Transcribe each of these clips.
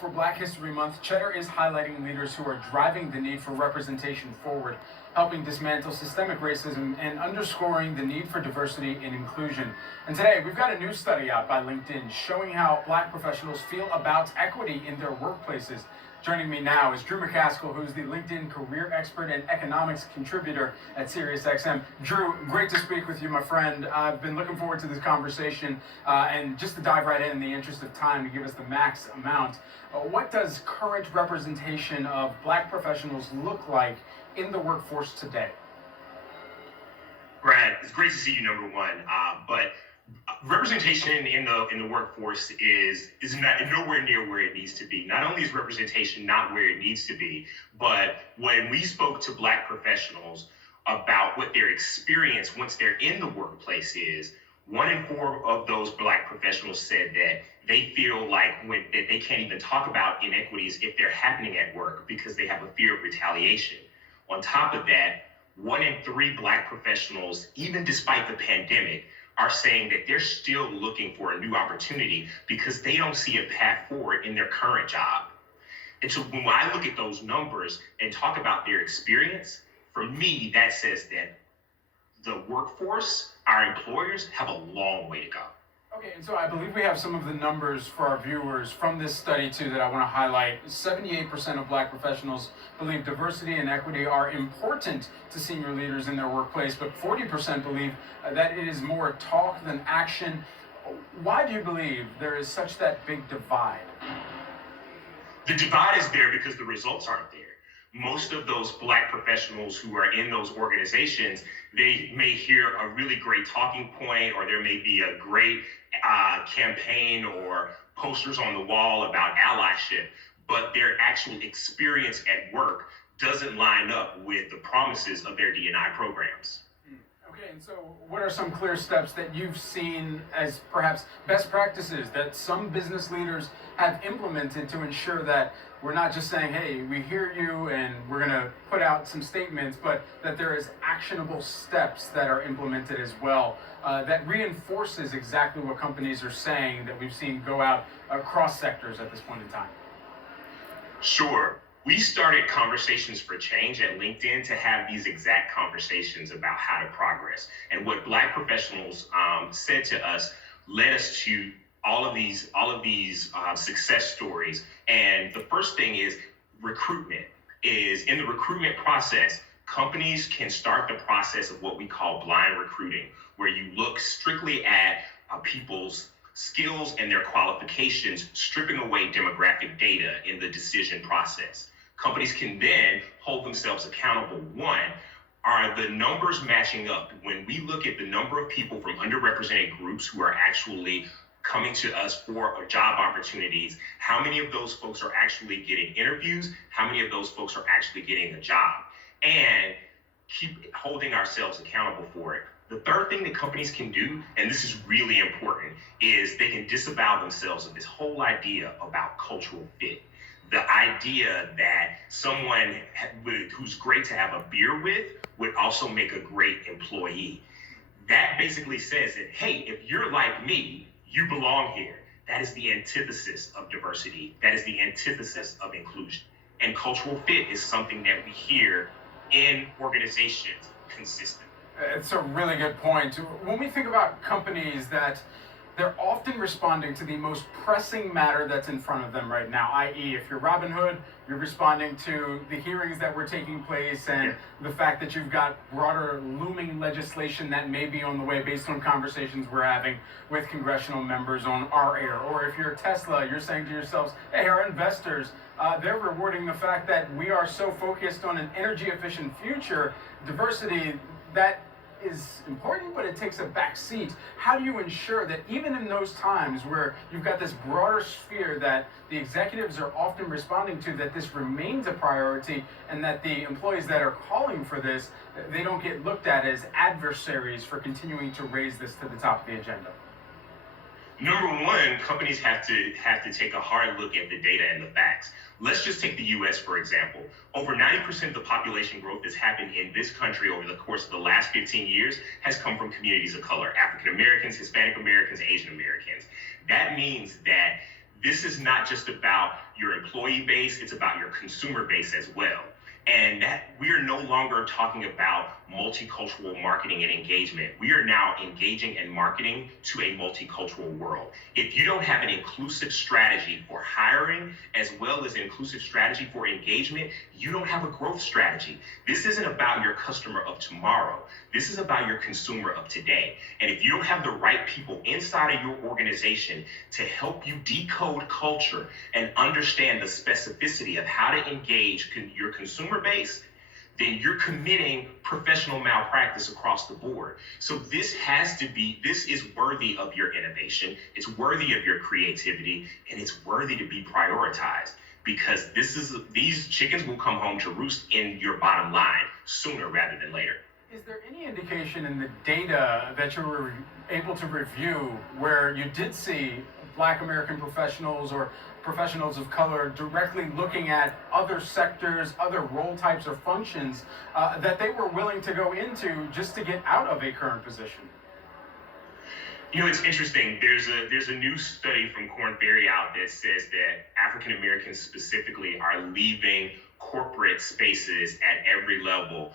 For Black History Month, Cheddar is highlighting leaders who are driving the need for representation forward, helping dismantle systemic racism and underscoring the need for diversity and inclusion. And today, we've got a new study out by LinkedIn showing how Black professionals feel about equity in their workplaces. Joining me now is Drew McCaskill, who's the LinkedIn career expert and economics contributor at SiriusXM. Drew, great to speak with you, my friend. I've been looking forward to this conversation, and just to dive right in the interest of time to give us the max amount, what does current representation of Black professionals look like in the workforce today? Brad, it's great to see you, number one. But representation in the workforce is nowhere near where it needs to be. Not only is representation not where it needs to be, but when we spoke to Black professionals about what their experience once they're in the workplace is, 1 in 4 of those Black professionals said that they feel like that they can't even talk about inequities if they're happening at work because they have a fear of retaliation. On top of that, 1 in 3 Black professionals, even despite the pandemic, are saying that they're still looking for a new opportunity because they don't see a path forward in their current job. And so when I look at those numbers and talk about their experience, for me, that says that the workforce, our employers, have a long way to go. Okay, and so I believe we have some of the numbers for our viewers from this study too that I want to highlight. 78% of Black professionals believe diversity and equity are important to senior leaders in their workplace, but 40% believe that it is more talk than action. Why do you believe there is such that big divide? The divide is there because the results aren't there. Most of those Black professionals who are in those organizations, they may hear a really great talking point, or there may be a great campaign or posters on the wall about allyship, but their actual experience at work doesn't line up with the promises of their D&I programs. Okay, and so what are some clear steps that you've seen as perhaps best practices that some business leaders have implemented to ensure that we're not just saying, hey, we hear you and we're going to put out some statements, but that there is actionable steps that are implemented as well that reinforces exactly what companies are saying that we've seen go out across sectors at this point in time? Sure. We started Conversations for Change at LinkedIn to have these exact conversations about how to progress. And what Black professionals said to us led us to all of these success stories. And the first thing is recruitment. Is in the recruitment process, companies can start the process of what we call blind recruiting, where you look strictly at people's skills and their qualifications, stripping away demographic data in the decision process. Companies can then hold themselves accountable. One, are the numbers matching up? When we look at the number of people from underrepresented groups who are actually coming to us for job opportunities, how many of those folks are actually getting interviews? How many of those folks are actually getting a job? And keep holding ourselves accountable for it. The third thing that companies can do, and this is really important, is they can disavow themselves of this whole idea about cultural fit. The idea that someone who's great to have a beer with would also make a great employee. That basically says that, hey, if you're like me, you belong here. That is the antithesis of diversity. That is the antithesis of inclusion. And cultural fit is something that we hear in organizations consistently. It's a really good point. When we think about companies that they're often responding to the most pressing matter that's in front of them right now, i.e. if you're Robin Hood, you're responding to the hearings that were taking place and the fact that you've got broader looming legislation that may be on the way based on conversations we're having with congressional members on our air. Or if you're Tesla, you're saying to yourselves, hey, our investors, they're rewarding the fact that we are so focused on an energy efficient future. Diversity, that is important, but it takes a back seat. How do you ensure that even in those times where you've got this broader sphere that the executives are often responding to, that this remains a priority and that the employees that are calling for this, they don't get looked at as adversaries for continuing to raise this to the top of the agenda? Number one, companies have to take a hard look at the data and the facts. Let's just take the U.S. for example. Over 90% of the population growth that's happened in this country over the course of the last 15 years has come from communities of color: African Americans, Hispanic Americans, Asian Americans. That means that this is not just about your employee base, it's about your consumer base as well. And that we are no longer talking about multicultural marketing and engagement. We are now engaging and marketing to a multicultural world. If you don't have an inclusive strategy for hiring as well as an inclusive strategy for engagement, you don't have a growth strategy. This isn't about your customer of tomorrow. This is about your consumer of today. And if you don't have the right people inside of your organization to help you decode culture and understand the specificity of how to engage your consumer base, then you're committing professional malpractice across the board. So this is worthy of your innovation, it's worthy of your creativity, and it's worthy to be prioritized, because these chickens will come home to roost in your bottom line sooner rather than later. Is there any indication in the data that you were able to review where you did see Black American professionals or professionals of color directly looking at other sectors, other role types or functions that they were willing to go into just to get out of a current position? You know, it's interesting. There's a new study from Korn Ferry out that says that African Americans specifically are leaving corporate spaces at every level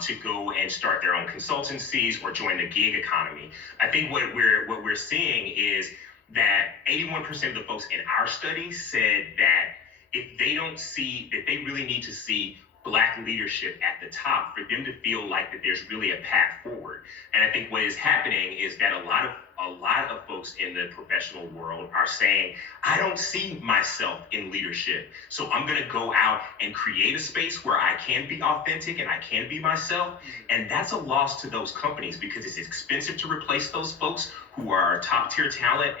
to go and start their own consultancies or join the gig economy. I think what we're seeing is that 81% of the folks in our study said that if they don't see that they really need to see Black leadership at the top for them to feel like that there's really a path forward. And I think what is happening is that a lot of folks in the professional world are saying, I don't see myself in leadership. So I'm going to go out and create a space where I can be authentic and I can be myself. And that's a loss to those companies because it's expensive to replace those folks who are top tier talent,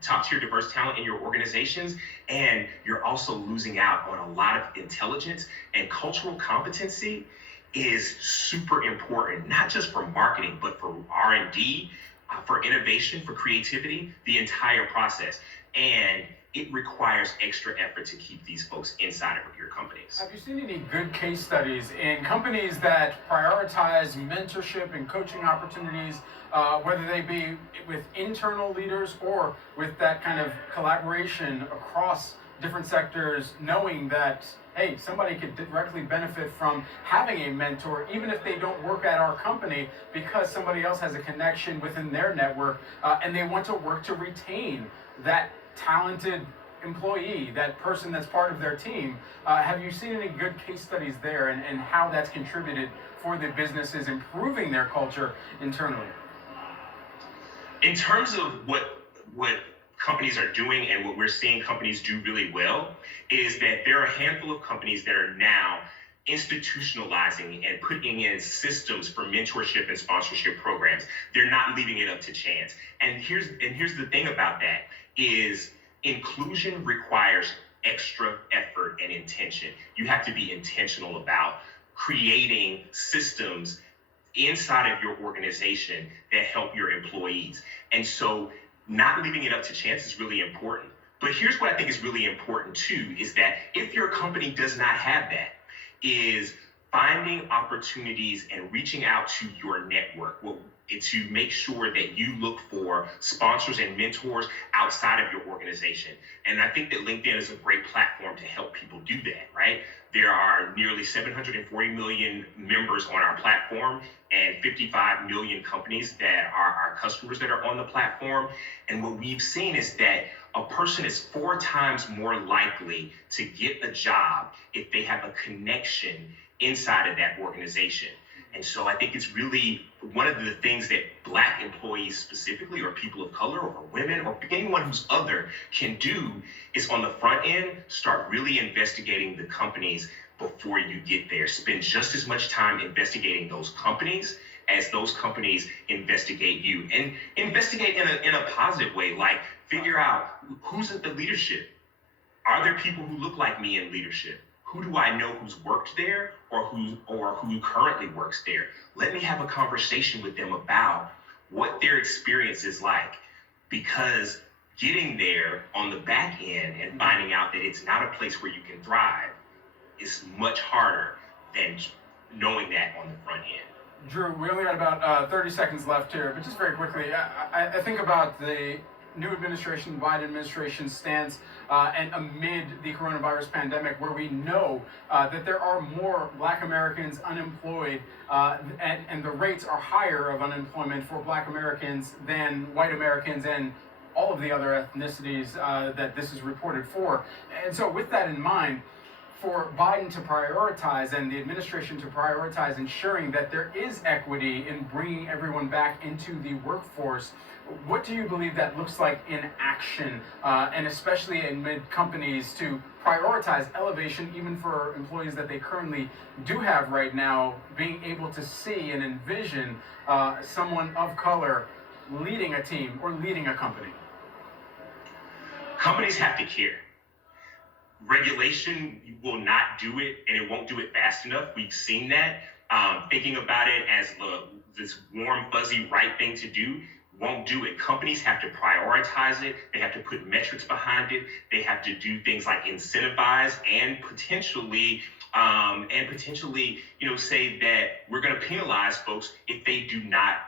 top tier diverse talent in your organizations. And you're also losing out on a lot of intelligence, and cultural competency is super important, not just for marketing, but for R&D, for innovation, for creativity, the entire process. And it requires extra effort to keep these folks inside of your companies. Have you seen any good case studies in companies that prioritize mentorship and coaching opportunities, whether they be with internal leaders or with that kind of collaboration across different sectors, knowing that, hey, somebody could directly benefit from having a mentor, even if they don't work at our company, because somebody else has a connection within their network, and they want to work to retain that talented employee, that person that's part of their team. Have you seen any good case studies there and how that's contributed for the businesses improving their culture internally? In terms of what companies are doing and what we're seeing companies do really well is that there are a handful of companies that are now institutionalizing and putting in systems for mentorship and sponsorship programs. They're not leaving it up to chance. And here's the thing about that is inclusion requires extra effort and intention. You have to be intentional about creating systems inside of your organization that help your employees. And so not leaving it up to chance is really important. But here's what I think is really important too, is that if your company does not have that, is finding opportunities and reaching out to your network to make sure that you look for sponsors and mentors outside of your organization. And I think that LinkedIn is a great platform to help people do that, right? There are nearly 740 million members on our platform and 55 million companies that are our customers that are on the platform. And what we've seen is that a person is 4 times more likely to get a job if they have a connection inside of that organization. And so I think it's really one of the things that Black employees specifically, or people of color, or women, or anyone who's other can do is on the front end, start really investigating the companies before you get there. Spend just as much time investigating those companies as those companies investigate you, and investigate in a positive way, like figure out who's at the leadership. Are there people who look like me in leadership? Who do I know who's worked there or who currently works there? Let me have a conversation with them about what their experience is like, because getting there on the back end and finding out that it's not a place where you can thrive is much harder than knowing that on the front end. Drew, we only got about 30 seconds left here, but just very quickly, I think about the new administration, the Biden administration stance, and amid the coronavirus pandemic, where we know that there are more Black Americans unemployed, and the rates are higher of unemployment for Black Americans than white Americans and all of the other ethnicities that this is reported for. And so, with that in mind, for Biden to prioritize and the administration to prioritize ensuring that there is equity in bringing everyone back into the workforce, what do you believe that looks like in action, and especially amid companies to prioritize elevation even for employees that they currently do have right now, being able to see and envision someone of color leading a team or leading a company? Companies have to care. Regulation will not do it, and it won't do it fast enough. We've seen that. Thinking about it as this warm, fuzzy, right thing to do won't do it. Companies have to prioritize it. They have to put metrics behind it. They have to do things like incentivize and potentially, say that we're going to penalize folks if they do not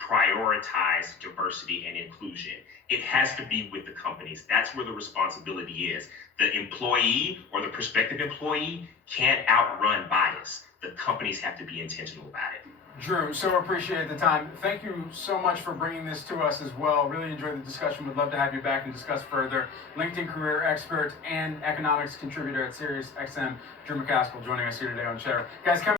prioritize diversity and inclusion. It has to be with the companies. That's where the responsibility is. The employee or the prospective employee can't outrun bias. The companies have to be intentional about it. Drew, so appreciate the time. Thank you so much for bringing this to us as well. Really enjoyed the discussion. Would love to have you back and discuss further. LinkedIn career expert and economics contributor at SiriusXM, Drew McCaskill, joining us here today on Cheddar. Guys, come